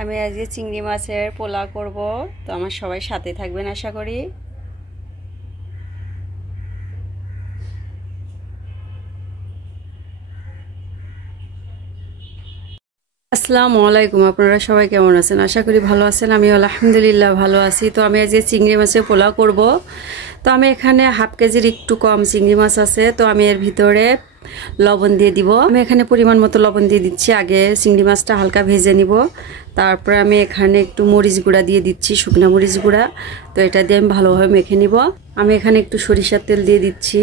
আমি আজকে চিংড়ি মাছের পোলাও করব, তো আমার সবাই সাথে থাকবেন আশা করি। আসসালামু আলাইকুম, আপনারা সবাই কেমন আছেন? আশা করি ভালো আছেন। আমি আলহামদুলিল্লাহ ভালো আছি। তো আমি আজকে চিংড়ি মাছের পোলাও করব। তো আমি এখানে হাফ কেজির একটু কম চিংড়ি মাছ আছে, তো আমি এর ভিতরে লবণ দিয়ে দিব। আমি এখানে পরিমাণ মতো লবণ দিয়ে দিচ্ছি। আগে চিংড়ি মাছটা হালকা ভেজে নিব, তারপরে আমি এখানে একটু মরিচ গুঁড়া দিয়ে দিচ্ছি, শুকনো মরিচ গুঁড়া। তো এটা দিয়ে আমি ভালোভাবে মেখে নিব। আমি এখানে একটু সরিষার তেল দিয়ে দিচ্ছি।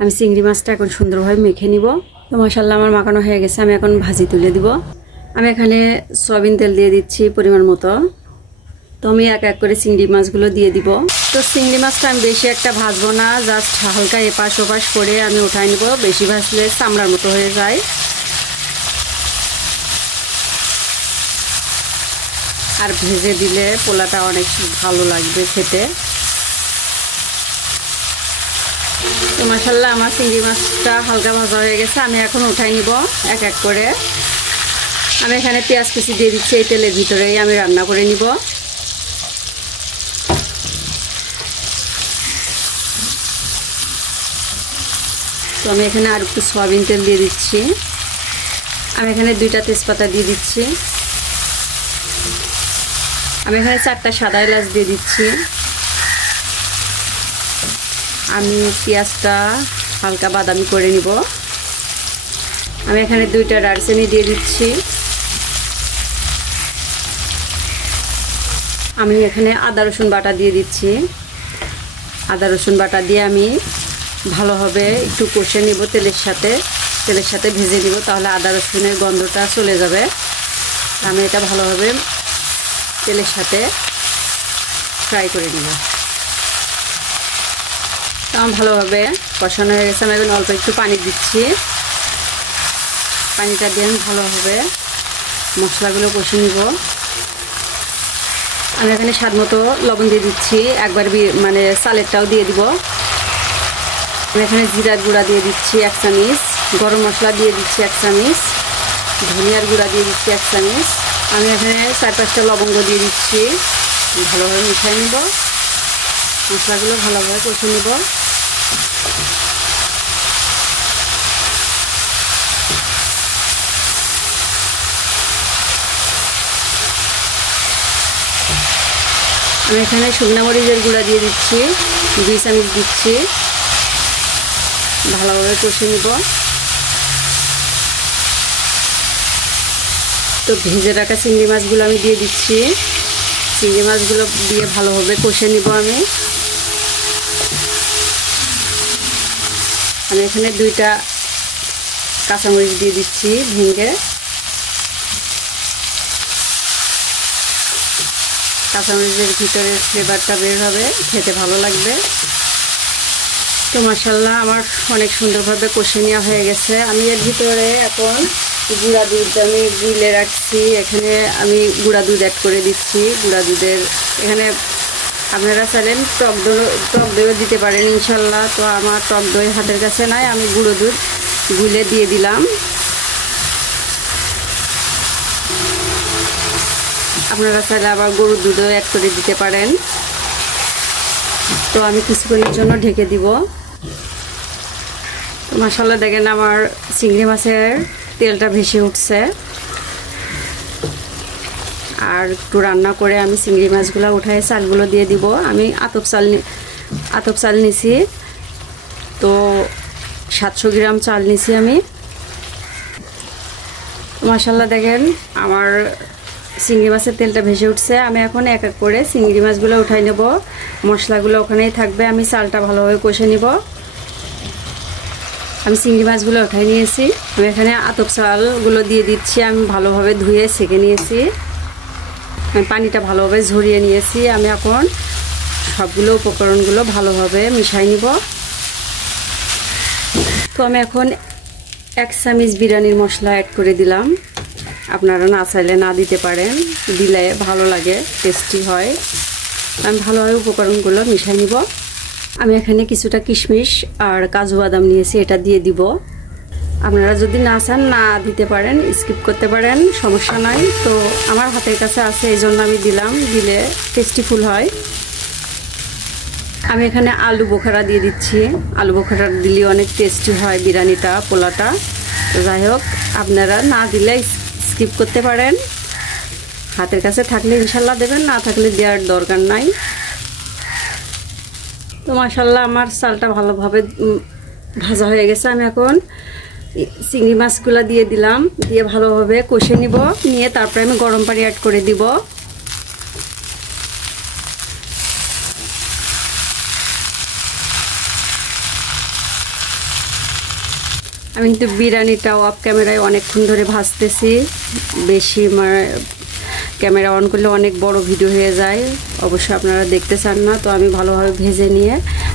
আমি চিংড়ি মাছটা এখন সুন্দরভাবে মেখে নিব। তো মাশাআল্লাহ আমার মাখানো হয়ে গেছে। আমি এখন ভাজি তুলে দিব। আমি এখানে সয়াবিন তেল দিয়ে দিচ্ছি পরিমাণ মতো। তো আমি এক এক করে চিংড়ি মাছগুলো দিয়ে দিব। তো চিংড়ি মাছটা আমি বেশি একটা ভাজবো না, জাস্ট হালকা এপাশ ওপাশ করে আমি উঠাই নিব। বেশি ভাজলে চামড়ার মতো হয়ে যায়। আর ভেজে দিলে পোলাটা অনেক ভালো লাগবে খেতে। তো মাশাআল্লাহ আমার চিংড়ি মাছটা হালকা ভাজা হয়ে গেছে। আমি এখন উঠাই নিব এক এক করে। আমি এখানে পেঁয়াজ কুচি দিয়ে দিচ্ছি। এই তেলের ভিতরেই আমি রান্না করে নিব। তো আমি এখানে আর একটু সয়াবিন তেল দিয়ে দিচ্ছি। আমি এখানে 2টা তেজপাতা দিয়ে দিচ্ছি। আমি এখানে 4টা সাদা এলাচ দিয়ে দিচ্ছি। আমি পেঁয়াজটা হালকা বাদামি করে নিব। আমি এখানে 2টা দারচিনি দিয়ে দিচ্ছি। আমি এখানে আদা রসুন বাটা দিয়ে দিচ্ছি। আদা রসুন বাটা দিয়ে আমি ভালোভাবে একটু কষে নিব তেলের সাথে ভেজে নিব, তাহলে আদা রসুনের গন্ধটা চলে যাবে। আমি এটা ভালোভাবে তেলের সাথে ফ্রাই করে নিব। তো আমার ভালোভাবে কষানো হয়ে গেছে। আমি এখন অল্প একটু পানি দিচ্ছি। পানিটা দিয়ে আমি ভালোভাবে মশলাগুলো কষে নিব। আমি এখানে স্বাদ মতো লবণ দিয়ে দিচ্ছি। একবার মানে চালেরটাও দিয়ে দিব। আমি এখানে জিরার গুঁড়া দিয়ে দিচ্ছি 1 চামচ, গরম মশলা দিয়ে দিচ্ছি 1 চামচ, ধনিয়ার গুঁড়া দিয়ে দিচ্ছি 1 চামচ। আমি এখানে 4-5টা লবঙ্গ দিয়ে দিচ্ছি। ভালোভাবে মিশিয়ে নিব। মশলাগুলো ভালোভাবে কষে নিব। আমি এখানে শুকনো মরিচের গুঁড়া দিয়ে দিচ্ছি, 2 চামচ দিচ্ছি। ভালোভাবে কষে নিব। তো ভেজে রাখা চিংড়ি মাছগুলো আমি দিয়ে দিচ্ছি। চিংড়ি মাছগুলো দিয়ে ভালোভাবে কষে নিব। আমি এখানে 2টা কাঁচামরিচ দিয়ে দিচ্ছি ভেঙে। কাঁচামরিচের ভিতরে ফ্লেভারটা বের হবে, খেতে ভালো লাগবে। তো মাশাআল্লাহ আমার অনেক সুন্দরভাবে কষে নেওয়া হয়ে গেছে। আমি এর ভিতরে এখন গুঁড়া দুধ আমি গুলে রাখছি। এখানে আমি গুঁড়া দুধ অ্যাড করে দিচ্ছি। গুঁড়া দুধের এখানে আপনারা চাইলেন টক দইও দিতে পারেন ইনশাল্লাহ। তো আমার টক দই হাতের কাছে নাই, আমি গুঁড়ো দুধ গুলে দিয়ে দিলাম। আপনারা চাইলে আবার গরুর দুধও অ্যাড করে দিতে পারেন। তো আমি কিছুক্ষণের জন্য ঢেকে দিব। তো মাশাআল্লাহ দেখেন আমার চিংড়ি মাছের তেলটা ভেসে উঠছে। আর একটু রান্না করে আমি চিংড়ি মাছগুলো উঠায় চালগুলো দিয়ে দিব। আমি আতপ চাল নিছি। তো 700 গ্রাম চাল নিছি আমি। মাশাআল্লাহ দেখেন আমার চিংড়ি মাছের তেলটা ভেসে উঠছে। আমি এখন এক এক করে চিংড়ি মাছগুলো উঠাই নেব। মশলাগুলো ওখানেই থাকবে। আমি চালটা ভালোভাবে কষে নিব। আমি চিংড়ি মাছগুলো উঠাই নিয়েছি। আমি এখানে আতপ চালগুলো দিয়ে দিচ্ছি। আমি ভালোভাবে ধুয়ে ছেঁকে নিয়েছি। আমি পানিটা ভালোভাবে ঝরিয়ে নিয়েছি। আমি এখন সবগুলো উপকরণগুলো ভালোভাবে মিশাই নিব। তো আমি এখন 1 চামচ বিরিয়ানির মশলা অ্যাড করে দিলাম। আপনারা না চাইলে না দিতে পারেন, দিলে ভালো লাগে, টেস্টি হয়। আমি ভালোভাবে উপকরণগুলো মিশাই নিব। আমি এখানে কিছুটা কিশমিশ আর কাজু বাদাম নিয়েছি, এটা দিয়ে দিব। আপনারা যদি না চান না দিতে পারেন, স্কিপ করতে পারেন, সমস্যা নাই। তো আমার হাতের কাছে আছে এই জন্য আমি দিলাম, দিলে টেস্টিফুল হয়। আমি এখানে আলু বোখারা দিয়ে দিচ্ছি। আলু বোখারা দিলে অনেক টেস্টি হয় বিরিয়ানিটা, পোলাটা। তো যাই হোক, আপনারা না দিলে স্কিপ করতে পারেন। হাতের কাছে থাকলে ইনশাল্লাহ দেবেন, না থাকলে দেওয়ার দরকার নাই। তো মাশাল্লাহ আমার চালটা ভালোভাবে ভাজা হয়ে গেছে। আমি এখন চিংড়ি মাছগুলো দিয়ে দিলাম, দিয়ে ভালোভাবে কষে নিব, নিয়ে তারপরে আমি গরম পানি অ্যাড করে দিব। আমি কিন্তু বিরিয়ানিটা অফ ক্যামেরায় অনেকক্ষণ ধরে ভাজতেছি। বেশি ক্যামেরা অন করলে অনেক বড় ভিডিও হয়ে যায়, অবশ্যই আপনারা দেখতে চান না। তো আমি ভালোভাবে ভেজে নিয়ে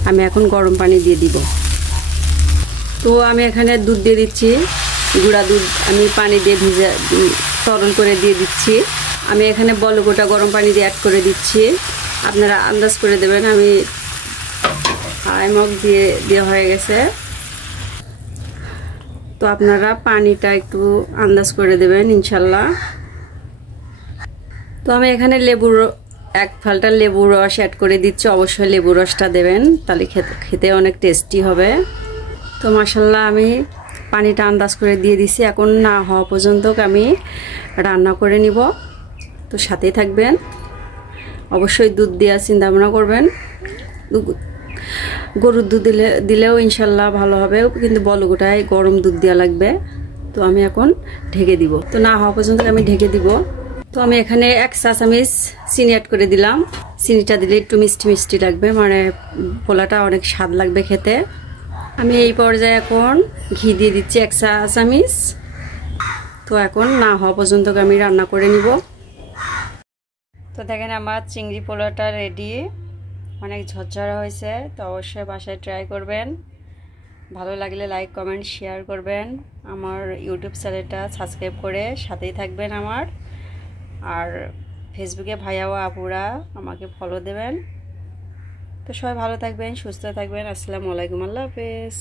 আমি এখন গরম পানি দিয়ে দিব। তো আমি এখানে দুধ দিয়ে দিচ্ছি, গুঁড়া দুধ আমি পানি দিয়ে ভিজে তরল করে দিয়ে দিচ্ছি। আমি এখানে বলগোটা গরম পানি দিয়ে অ্যাড করে দিচ্ছি, আপনারা আন্দাজ করে দেবেন। আমি আড়াই মগ দিয়ে দেওয়া হয়ে গেছে। তো আপনারা পানিটা একটু আন্দাজ করে দেবেন ইনশাল্লাহ। তো আমি এখানে লেবুর এক ফালটা লেবুর রস অ্যাড করে দিচ্ছি, অবশ্যই লেবুর রসটা দেবেন, তাহলে খেতে অনেক টেস্টি হবে। তো মাশাল্লাহ আমি পানিটা আন্দাজ করে দিয়ে দিছি। এখন না হওয়া পর্যন্ত আমি রান্না করে নিব। তো সাথেই থাকবেন, অবশ্যই দুধ দেওয়ার চিন্তা ভাবনা করবেন। গরুর দুধ দিলেও ইনশাল্লাহ ভালো হবে, কিন্তু বলগোটায় গরম দুধ দেওয়া লাগবে। তো আমি এখন ঢেকে দিব। তো না হওয়া পর্যন্ত আমি ঢেকে দিব। তো আমি এখানে 1 চা চামচ চিনি অ্যাড করে দিলাম। চিনিটা দিলে একটু মিষ্টি মিষ্টি লাগবে, মানে পোলাটা অনেক স্বাদ লাগবে খেতে। আমি এই পর্যায়ে এখন ঘি দিয়ে দিচ্ছি 1 চা চামচ। তো এখন না হওয়া পর্যন্ত আমি রান্না করে নিব। তো দেখেন আমার চিংড়ি পোলাটা রেডি, অনেক ঝরঝরা হয়েছে। তো অবশ্যই বাসায় ট্রাই করবেন। ভালো লাগলে লাইক কমেন্ট শেয়ার করবেন। আমার ইউটিউব চ্যানেলটা সাবস্ক্রাইব করে সাথেই থাকবেন আমার। আর ফেসবুকে ভাইয়া ও আপুরা আমাকে ফলো দেবেন। তো সবাই ভালো থাকবেন, সুস্থ থাকবেন। আসসালামু আলাইকুম, আল্লাহ হাফেজ।